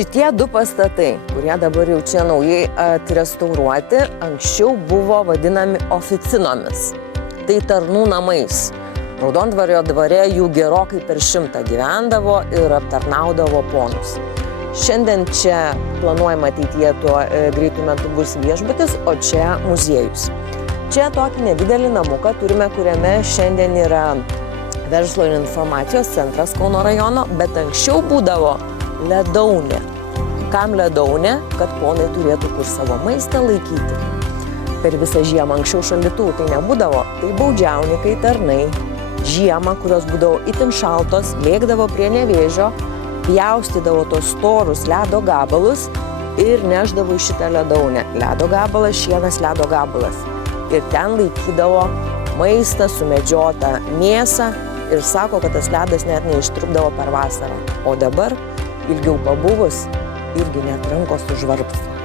Šitie du pastatai, kurie dabar jau čia naujai atrestauruoti, anksčiau buvo vadinami oficinomis, tai tarnų namais. Raudondvario dvare jų gerokai per 100 gyvendavo ir aptarnaudavo ponus. Šiandien čia planuojama ateityje tuo greitų metu bus viešbutis, o čia muziejus. Čia tokį nedidelį namuką turime, kuriame šiandien yra verslo ir informacijos centras Kauno rajono, bet anksčiau būdavo ledaunė. Kam ledaunė? Kad ponai turėtų kur savo maistą laikyti. Per visą žiemą anksčiau šaldytuvų tai nebūdavo, tai baudžiauninkai, tarnai. Žiemą, kurios būdavo itin šaltos, lėkdavo prie Nevėžio, pjaustydavo tos storus ledo gabalus ir neždavo į šitą ledaunę. Ledo gabalas, šienas, ledo gabalas. Ir ten laikydavo maistą, sumedžiotą mėsą ir sako, kad tas ledas net neištrupdavo per vasarą. O dabar, ilgiau pabuvus, irgi net rankos užvargsta.